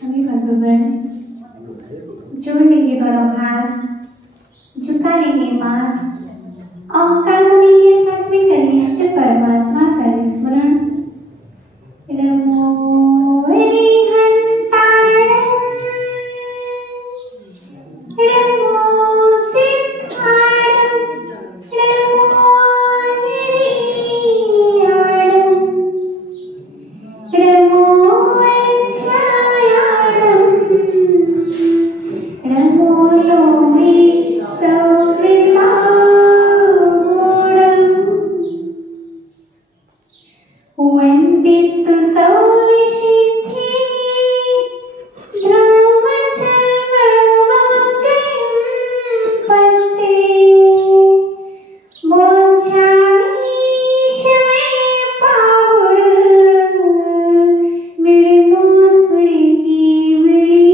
सभी बंधुगण जोड़ लेंगे दोनों हाथ, झुका लेंगे माथ और कामनी के साथ में कनिष्ठ परमात्मा का स्मरण। नमो हरिहंताणं नमो सिद्धाणं नमो हरियाणं नमो वज्रायाणं नमो लोमे सौर्यसागरम् वन्दितु सौरिसिद्धि ब्रह्मचर्यमङ्गलं पन्ते मोक्षामि शमे पावड़ मिलमो स्वर्गी मिली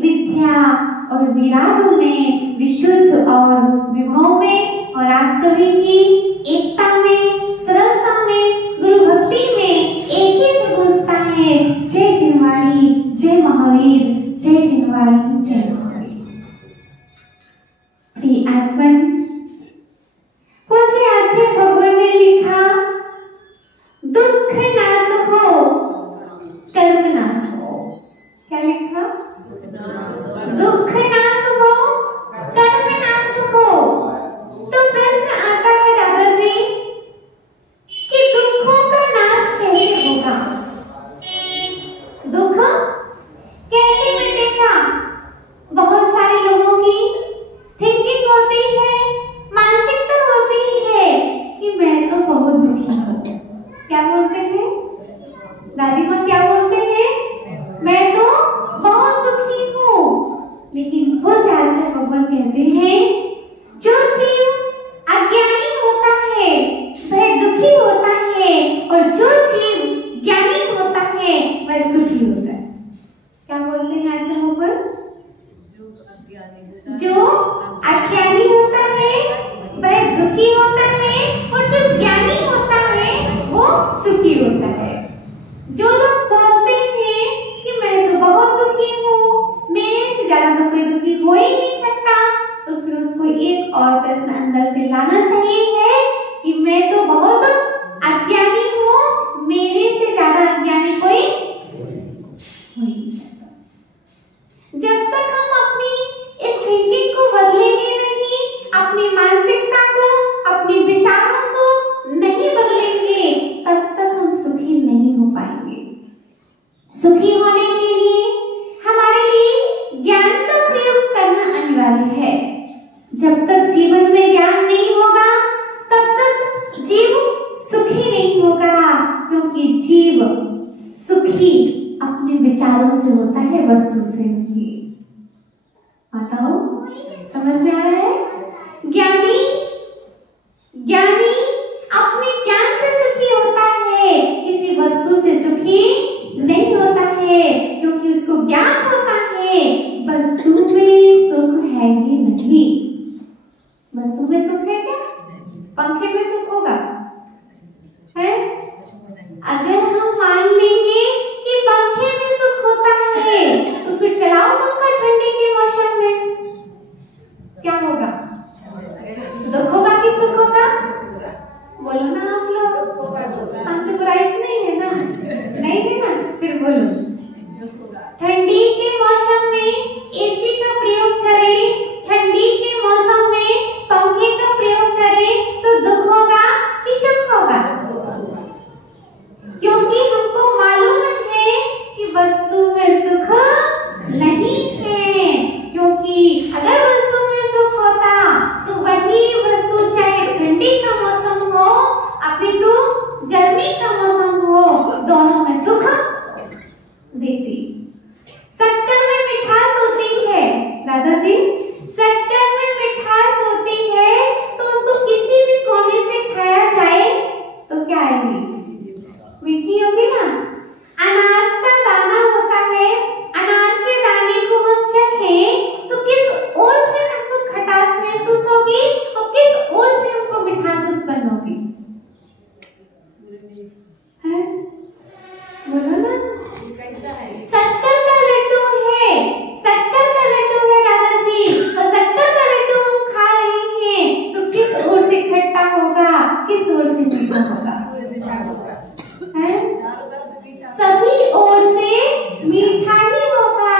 बढ़िया और विराग में विशुद्ध और विभव में और आप सभी की एकता में, सरलता में, गुरु भक्ति में एक ही प्रभुता है। जय जिनवाड़ी, जय महावीर, जय जिनवाड़ी, जय महावीर। आत्मन पूछे आचार्य भगवान ने लिखा, दुख नाश हो कर्म नाश हो। क्या लिखा? दुख नाश हो कर्म नाश हो। तो प्रश्न आता है दादाजी कि दुखों का नाश कैसे होगा? दुख कैसे मिटेगा? बहुत सारे लोगों की थिंकिंग होती है, मानसिकता होती है कि मैं तो बहुत दुखी हूँ। क्या बोलते हैं दादी माँ? क्या बोलते हैं? मैं तो बहुत दुखी हूँ। लेकिन वो चाचा भगवान कहते हैं, जो जीव अज्ञानी होता है वह दुखी होता है, और जो जीव ज्ञानी होता है वह सुखी होता है। क्या बोलते हैं आचार्य भगवान? जो अज्ञानी होता है वह दुखी होता है, और जो ज्ञानी होता है वो सुखी होता है। जो लोग बोलते हैं कि मैं तो बहुत दुखी हूँ, मेरे से ज्यादा तो कोई दुखी हो ही नहीं सकता, तो फिर उसको एक और प्रश्न अंदर से लाना चाहिए है कि मैं तो बहुत अज्ञानी हूँ, मेरे से ज्यादा अज्ञानी कोई हो नहीं सकता। जब तक हम अपनी इस थिंकिंग को बदलेंगे नहीं, अपनी मानसिकता को, अपने विचारों को नहीं बदलेंगे, तब तक हम सुखी नहीं हो पाएंगे। सुखी होने के लिए हमारे लिए ज्ञान का प्रयोग करना अनिवार्य है। जब तक जीवन में ज्ञान नहीं होगा तब तक जीव सुखी नहीं होगा, क्योंकि जीव सुखी अपने विचारों से होता है, वस्तु से नहीं। बताओ, समझ में आ रहा है? ज्ञानी अपने ज्ञान से सुखी होता है, किसी वस्तु से सुखी नहीं होता है, क्योंकि उसको ज्ञात होता है वस्तु में सुख है ही नहीं। वस्तु में सुख है क्या? पंखे में सुख होगा है? अगर हम मान लेंगे कि पंखे में सुख होता है, तो फिर चलाओ पंखा ठंडी के मौसम में, क्या होगा? दुख होगा कि सुख होगा? बोलो ना आप लोग, हमसे बुराई तो नहीं है ना? नहीं है ना? फिर बोलो। ठंडी के मौसम में एसी का प्रयोग करें, ठंडी के मौसम में पंखे का प्रयोग करें, तो दुख होगा कि सुख होगा? क्योंकि हमको मालूम है कि वस्तु में सुख नहीं है। क्योंकि अगर वस्तु में सुख होता तो वही वस्तु चाहे ठंडी का मौसम हो अपितु गर्मी का मौसम हो, दोनों में सुख देती। शक्कर में मिठास होती है दादाजी, शक्कर में मिठास होती है, तो उसको किसी भी कोने से खाया जाए तो क्या आएगी? मीठी होगी ना। अनार का दाना होता है, अनार के दाने को हम चखें तो किस ओर से हमको खटास महसूस होगी और किस ओर से हमको मिठास उत्पन्न होगी? है? बोलो ना। शक्कर का लड्डू है, शक्कर का लड्डू है दादाजी, और शक्कर का लड्डू हम खा रहे हैं तो किस ओर से खट्टा होगा, किस ओर से मीठा होगा? है? सभी ओर से मीठा ही होगा,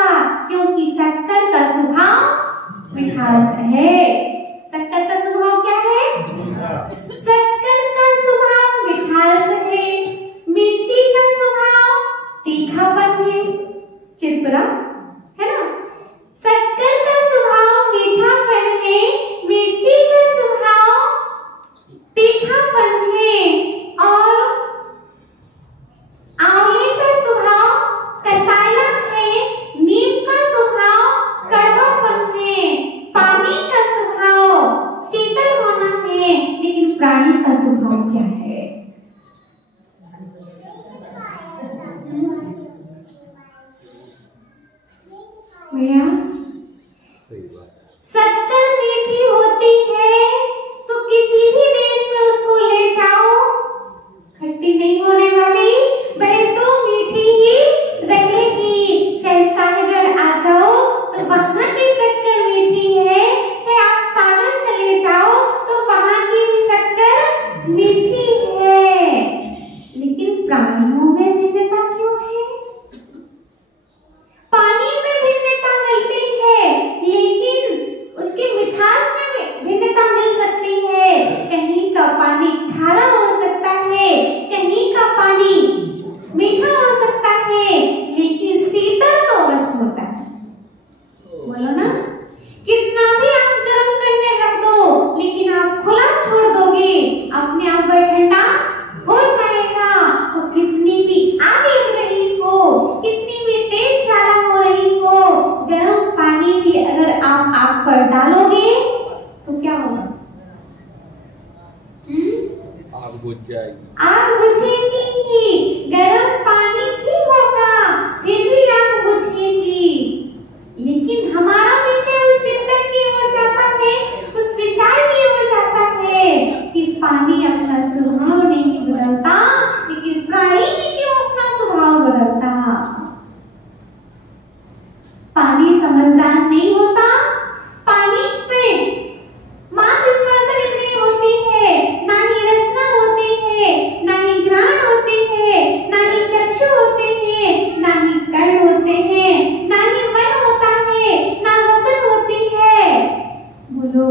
क्योंकि शक्कर का स्वभाव मिठास है। शक्कर का स्वभाव क्या है? शक्कर का स्वभाव मिठास है, मिर्ची का स्वभाव तीखापन है, चिरपुरा है ना। शक्कर का स्वभाव मीठापन है, मिर्ची का स्वभाव तीखापन है, और आंवले का स्वभाव कसाला है, नीम का स्वभाव कड़वापन है, पानी का स्वभाव शीतल होना है, लेकिन प्राणी का स्वभाव क्या है? भैया, शक्कर मीठी होती है तो बुझ जाएगी। आग बुझेगी ही, गर्म पानी भी होगा फिर भी आग बुझेगी। लेकिन हमारा विषय उस चिंतन की ओर जाता है, उस विचार की ओर जाता है कि पानी अपना स्वभाव नहीं बदलता, लेकिन प्राणी ही क्यों अपना स्वभाव बदलता। पानी समझदार नहीं होता, पानी पे मातृस्पर्शन इतनी होती है, ना ही रसना होती है, ना ही घ्राण होती है, ना ही चक्षु होते हैं, ना ही कर्ण होते हैं, ना ही मन होता है, ना वचन होती है। बोलो,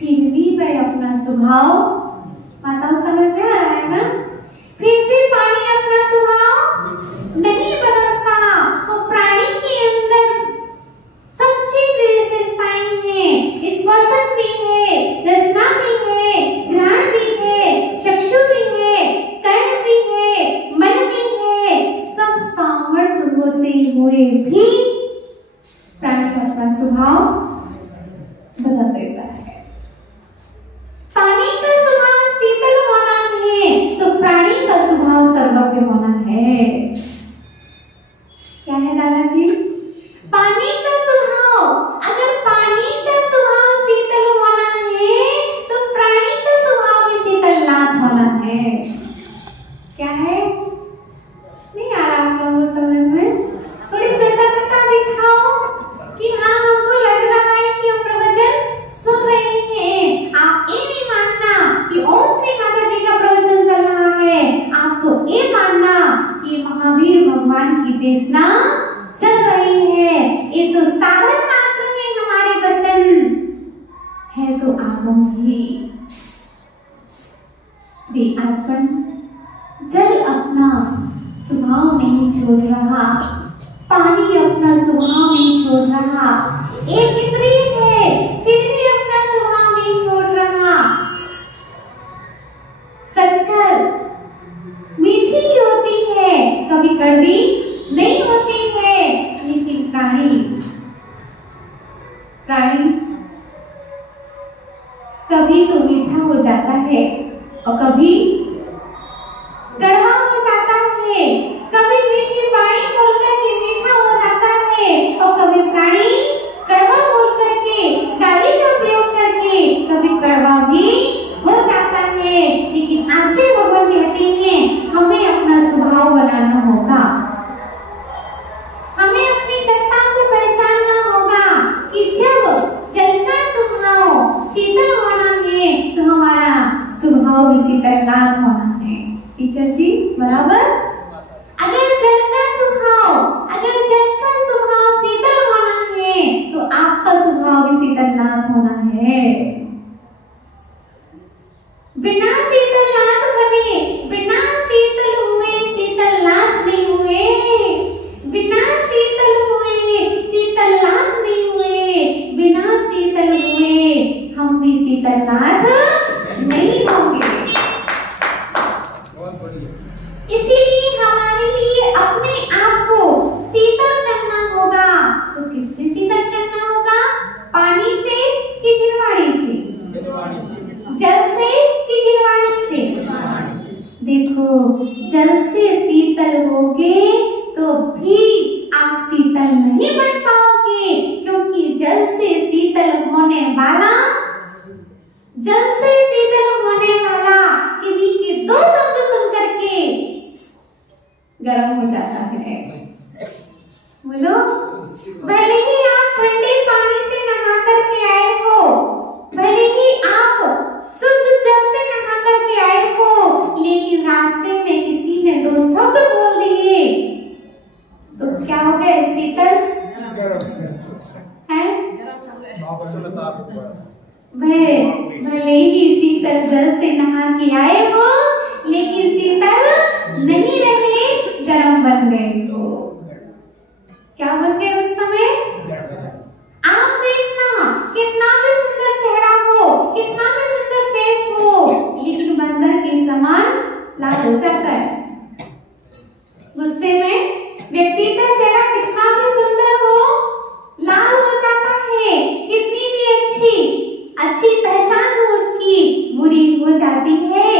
फिर भी वह अपना स्वभाव, माताओं समझ में आ रहा है ना? फिर भी पानी अपना स्वभाव नहीं बदलता। वो प्राणी के अंदर सब चीज विशेषताएं हैं, स्पर्शन भी है, रसना भी है, घ्राण भी है, चक्षु भी है, कर्ण भी है, मन भी है। सब सामर्थ्य होते हुए भी प्राणी अपना स्वभाव बदल देता है। पानी का स्वभाव शीतल होना है तो प्राणी का स्वभाव सर्वज्ञ होना है। क्या है दादाजी? पानी का स्वभाव, अगर पानी का स्वभाव शीतल होना है तो प्राणी का स्वभाव भी शीतलनाथ होना है। क्या है? नहीं आ रहा आप लोगों को समझ में? थोड़ी प्रसन्नता दिखाओ कि हाँ, हमको लग रहा है कि हम प्रवचन सुन रहे हैं। आप ये नहीं मानना कि ओम श्री माता जी का प्रवचन चल रहा है, आप तो ये मानना कि महावीर भगवान की देशना चल रही है। ये तो साधन मात्र है, हमारे वचन है तो आगम ही। आत्मन जल अपना स्वभाव नहीं छोड़ रहा, पानी अपना स्वभाव नहीं छोड़ रहा, एक इंद्रिय है फिर भी अपना स्वभाव नहीं छोड़ रहा। शक्कर मीठी ही होती है, कभी कड़वी नहीं होती है, लेकिन प्राणी कभी तो मीठा हो जाता है और कभी कड़वा हो जाता है, कभी मीठी बाणी बोलकर के मीठा हो जाता है और कभी प्राणी कड़वा बोलकर के गाली का प्रयोग करके कभी कड़वा भी हो जाता है। लेकिन आचार्य भगवान कहते हैं हमें अपना स्वभाव बनाना होगा, हमें अपनी सत्ता को पहचानना होगा कि जब जल का स्वभाव शीतल होना है तो हमारा स्वभाव भी शीतलनाथ होना है। टीचर जी बराबर? अगर जल का स्वभाव शीतल होना है तो आपका स्वभाव भी शीतलनाथ होना है। बिना शीतलनाथ बने, बिना शीतल हुए शीतलनाथ नहीं हुए, बिना शीतल हुए शीतलनाथ नहीं हुए, बिना शीतल हुए हम भी शीतलनाथ नहीं होंगे। इसीलिए हमारे लिए अपने आप को शीतल करना होगा। तो किससे शीतल करना होगा? पानी से कि जिनवाणी से? जल से कि जिनवाणी से? देखो, जल से शीतल होगे तो भी आप शीतल नहीं बन पाओगे, क्योंकि जल से शीतल होने वाला इन्हीं के दो शब्द सुन करके गर्म हो जाता है। बोलो, भले ही आप ठंडे पानी से नहा करके आए हो, भले ही आप शुद्ध जल से नहा करके आए हो, लेकिन रास्ते में किसी ने दो शब्द बोल दिए तो क्या हो गए? शीतल है? भले ही शीतल जल से नहा के आए हो, लेकिन शीतल नहीं रहे, गर्म बन गए हो। क्या बन गए उस समय? आप देखना, कितना भी सुंदर चेहरा हो, कितना भी सुंदर फेस हो, लेकिन बंदर के समान लाल हो जाता है। गुस्से में व्यक्ति का चेहरा कितना भी सुंदर हो, लाल हो जाता है। कितनी भी अच्छी पहचान हो उसकी, बुरी हो जाती है।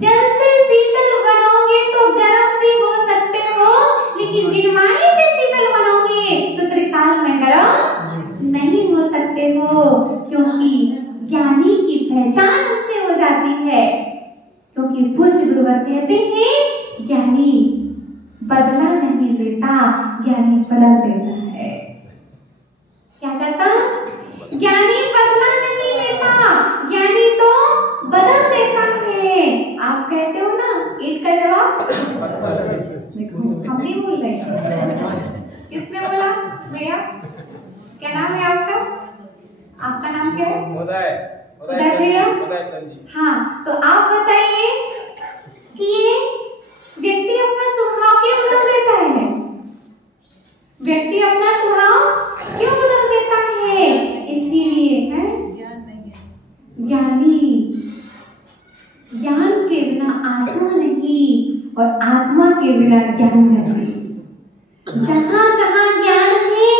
जल से शीतल बनोगे तो गर्म भी हो सकते हो, लेकिन जिनवाणी से शीतल बनोगे तो त्रिकाल में गर्म नहीं हो सकते हो, क्योंकि ज्ञानी की पहचान उनसे हो जाती है। क्योंकि पूज्य गुरुवर कहते हैं ज्ञानी बदला नहीं लेता, ज्ञानी बदल देता है। क्या करता? ज्ञानी बदला नहीं लेता, ज्ञानी तो बदल देता है। आप कहते हो ना ईंट का जवाब, देखो हम नहीं बोल रहे, किसने बोला? भैया क्या नाम है आपका? आपका नाम क्या है? उदय भैया। हाँ, तो आप बताइए कि ये व्यक्ति अपना स्वभाव क्यों बदल देता है? व्यक्ति अपना स्वभाव क्यों बदल देता है? इसीलिए है ज्ञानी। ज्ञान के बिना आत्मा नहीं और आत्मा के बिना ज्ञान नहीं। जहाँ जहाँ ज्ञान है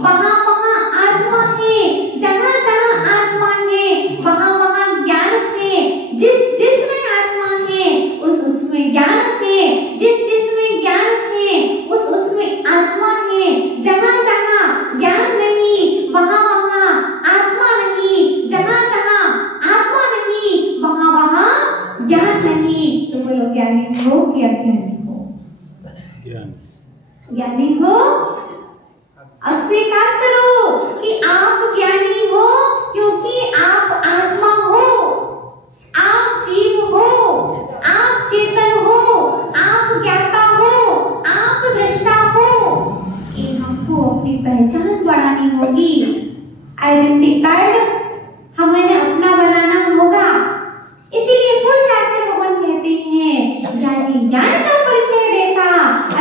वहाँ वहाँ आत्मा है, जहाँ जहाँ आत्मा है वहाँ वहाँ ज्ञान है। जिस जिसमें आत्मा है उस उसमें ज्ञान है, जिस जिसमें ज्ञान है उस उसमें आत्मा है। जहाँ जहाँ ज्ञान नहीं वहाँ वहाँ आत्मा नहीं, जहाँ जहाँ आत्मा नहीं वहाँ वहाँ ज्ञान नहीं। तो बोलो ज्ञानी हो कि अज्ञानी हो? ज्ञानी हो। अब स्वीकार करो कि आप ज्ञानी हो, क्योंकि आप आत्मा हो, आप जीव हो, आप चेतन हो, आप ज्ञाता हो, आप दृष्टा हो। ये हमको अपनी पहचान बढ़ानी होगी। आइडेंटिटी कार्ड हमें अपना बनाना होगा। इसीलिए पूज्य आचार्य भगवान कहते हैं ज्ञानी ज्ञान का परिचय देता,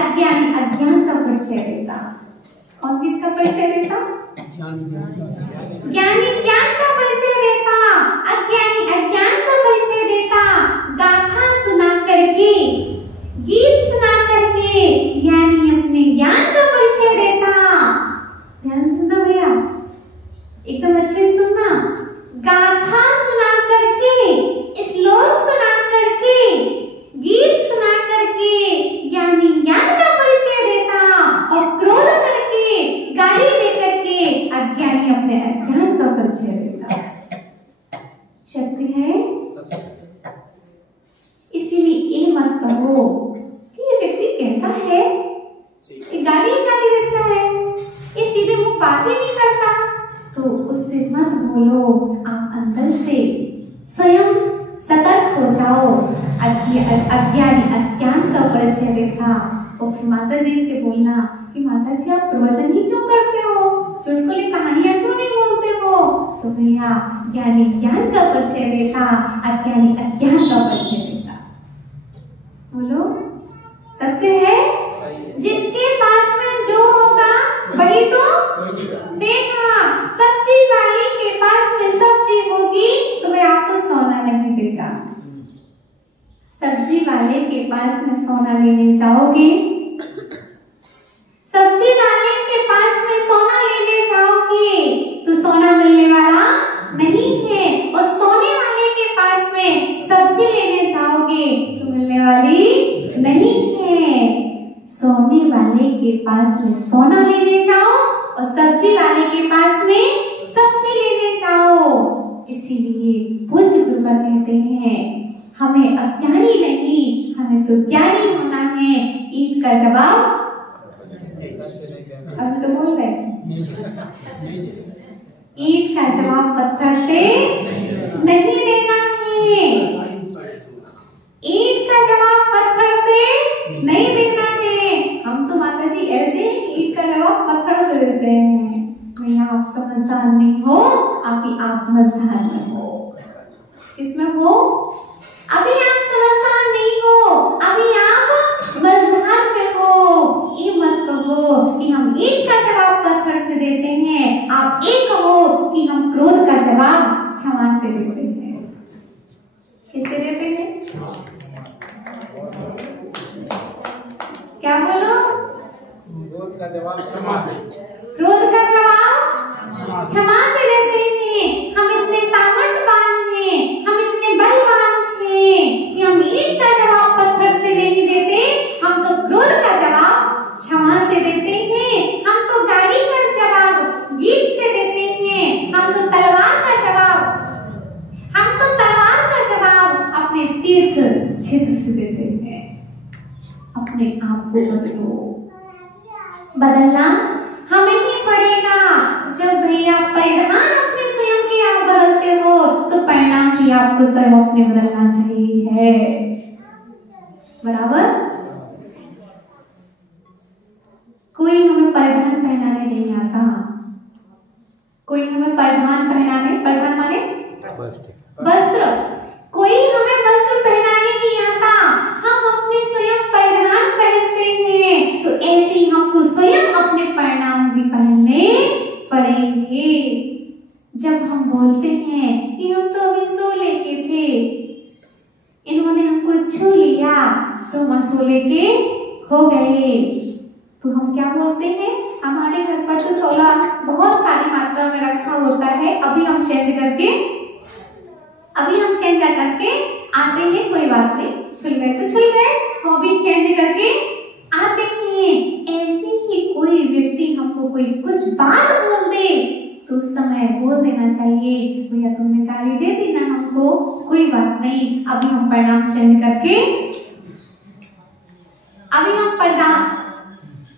अज्ञानी अज्ञान का परिचय देता। कौन किसका परिचय देता? ज्ञानी ज्ञान का परिचय देता, अज्ञानी अज्ञान का परिचय देता। गाथा सुना करके, गीत सुना करके ज्ञानी अपने ज्ञान का परिचय देता। ध्यान सुनना भैया, एकदम अच्छे से सुनना। गाथा सुना करके, श्लोक सुना करके, गीत सुना करके ज्ञानी ज्ञान का परिचय देता, और क्रोध करके, गाली दे करके अज्ञानी अपने अज्ञान का परिचय देता। सत्य है। इसीलिए ये मत कहो कि ये व्यक्ति कैसा है, ये गाली देता है, ये सीधे मुंह बात ही नहीं करता, तो उससे मत बोलो। आप अंदर से स्वयं सतर्क हो जाओ। अज्ञानी अज्ञान का परिचय देता, और फिर माता जी से बोलना कि माता जी आप प्रवचन ही क्यों करते हो, चुटकुले कहानियां क्यों नहीं बोलते हो? तो भैया ज्ञानी ज्ञान का परिचय देता, अज्ञानी अज्ञान का परिचय देता। बोलो सत्य है। जिसके पास में जो होगा वही तो देगा। सब्जी वाले के पास में सब्जी होगी तो वह आपको सोना नहीं देगा। सब्जी वाले के पास में सोना लेने जाओगे, सब्जी वाले के पास में सोना लेने जाओगे तो सोना मिलने वाला नहीं है, और सोने वाले के पास में सब्जी लेने जाओगे तो मिलने वाली नहीं है। सोने वाले के पास में सोना लेने जाओ और सब्जी वाले के पास में सब्जी लेने जाओ। इसीलिए पूज्य गुरुवर कहते हैं हमें अज्ञानी नहीं, हमें तो ज्ञानी होना है। ईंट का जवाब अब तो बोल रहे थे, ईंट का जवाब पत्थर से नहीं देना है। ईंट का जवाब पत्थर से नहीं देना है। हम तो माता जी ऐसे ईंट का जवाब पत्थर से देते हैं। भैया आप समझदार नहीं हो, आप मझदार में हो। किसमें हो? अभी आप समझदार नहीं हो, अभी आप मझदार में हो। ये मत कहो कि हम ईंट का जवाब पत्थर से देते हैं, आप ये कहो कि हम क्रोध का जवाब क्षमा से देते हैं। किससे देते हैं? क्या बोलो? क्रोध का जवाब क्षमा से। क्रोध का जवाब क्षमा से देते हैं। हम इतने सामर्थ्यवान हैं, हम इतने बलवान हैं कि हम ईंट अच्छे तरह से देते हैं। अपने आप को बदलो। बदलना हमें ही पड़ेगा। जब भैया परिधान अपने स्वयं के आप बदलते हो तो परिणाम भी आपको स्वयं अपने बदलना चाहिए है। बराबर। कोई हमें परिधान पहनाने नहीं आता। कोई हमें परिधान पहनाने, परिधान माने वस्त्र, कोई हमें वस्त्र पहनाने नहीं आता। हम अपने स्वयं परिधान पहनते हैं, तो ऐसे ही हमको स्वयं अपने परिणाम भी पहनने पड़ेंगे। जब हम बोलते हैं कि हम तो अभी सो लेके थे, इन्होंने हमको छू लिया तो हम सोले के हो गए, तो हम क्या बोलते हैं? हमारे घर पर तो सोना बहुत सारी मात्रा में रखा होता है, अभी हम चेंज करके आते हैं, कोई बात नहीं, छुल गए तो छुल गए, हम भी चेंज करके आते हैं। ऐसे ही कोई व्यक्ति हमको कोई कुछ बात बोल दे तो उस समय बोल देना चाहिए, भैया तुमने गाली दे दी ना हमको, कोई बात नहीं, अभी हम परिणाम चेंज करके, अभी हम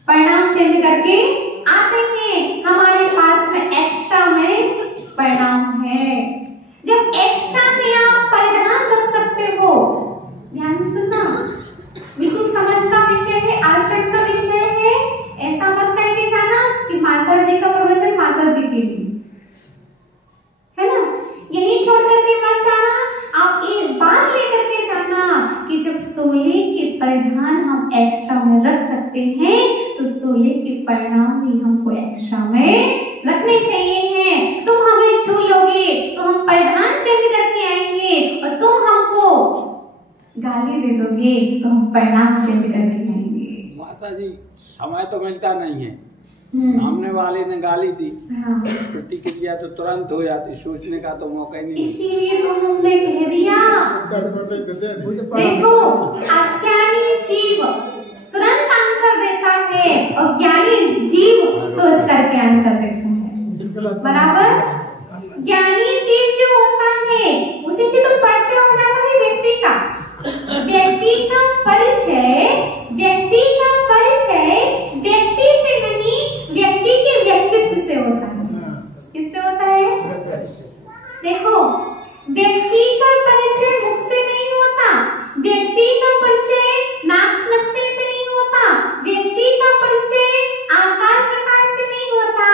परिणाम चेंज करके आते हैं। हमारे पास में एक्स्ट्रा में परिणाम है। जब एक्स्ट्रा में आप परिणाम रख सकते हो, ध्यान से सुनना, बिल्कुल समझ का विषय है, आचरण का विषय है। ऐसा मत करके जाना कि माता जी का प्रवचन माता जी के लिए है ना, यही छोड़ करके मत जाना। आप एक बात लेकर के जाना कि जब सोले के परिधान हम एक्स्ट्रा में रख सकते हैं तो सोले के परिणाम भी हमको एक्स्ट्रा में रखने चाहिए हैं। तुम हमें छू लोगे तो हम परिधान चेंज करके आएंगे, और तुम हमको गाली दे दोगे तो हम परिणाम चेंज करके आएंगे। माता जी समय तो मिलता नहीं है, सामने वाले ने गाली दी, प्रतिक्रिया तो तुरंत हो जाती, सोचने का तो मौका ही नहीं। इसीलिए तो हमने कह दिया, देखो अज्ञानी जीव तुरंत आंसर देता है और ज्ञानी जीव सोच करके आंसर देता है। बराबर। ज्ञानी जीव जो होता है उसी से तो परिचय हो जाता है व्यक्ति का। व्यक्ति का परिचय व्यक्ति से नहीं, व्यक्ति के व्यक्तित्व से होता है। किससे होता है? देखो, व्यक्ति का परिचय मुख से नहीं होता, व्यक्ति का परिचय नाक नक्शे से नहीं होता, व्यक्ति का परिचय आकार प्रकार से नहीं होता,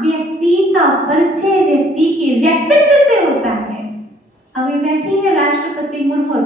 व्यक्ति का परिचय व्यक्ति के व्यक्तित्व से होता है। अभी बैठी है राष्ट्रपति मुर्मू,